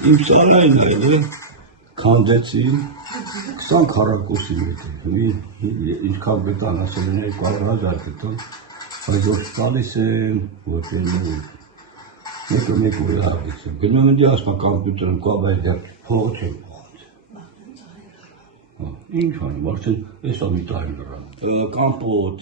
Իմ սալային այլ է, քանդեցին 20 քառակուսի մետր, ինչքան գտան, ասել են 200,000 գտան, բայց որ տալիս են, ոչ են մեկը որ հարգից են, գնում են ասմա կամպյուտերում կավ այլ հերջ, փողը չեն փողանց։ Ինչ անում, արդեն ես ամի տարին լրան, կամպոտ,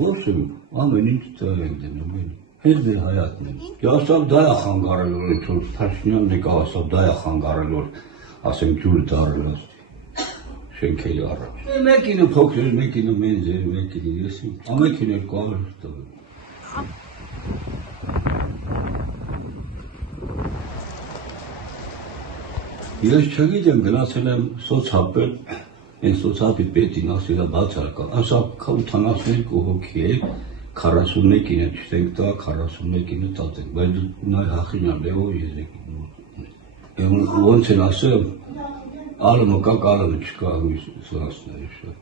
ոչ եմ, ամեն ինչ տեղ են դնում են։ Հենց դե հայատն եմ։ Ասավ դա է խանգարել, որ Փաշինյանն եկավ, ասավ դա է խանգարել, որ ասենք ջուրը դարել ասի, շենքերի առաջ։ Մեկինը փոքր, մեկինը մեծ էր, մեկինը ես իմ, ամենքին էլ կավեր տվել։ Ես չգիտեմ, գնացել եմ սոցհապել, այն սոցհապի պետին ասել է բացարկալ, ասավ 82 հոգի է, 41-ին է չտենք տա, 41-ին է տատենք, բայց նայ հախինյալ լեհո եզեկին։ Ոնց են ասեմ, ալմը կա, կալմը չկա, սրասներ է շատ։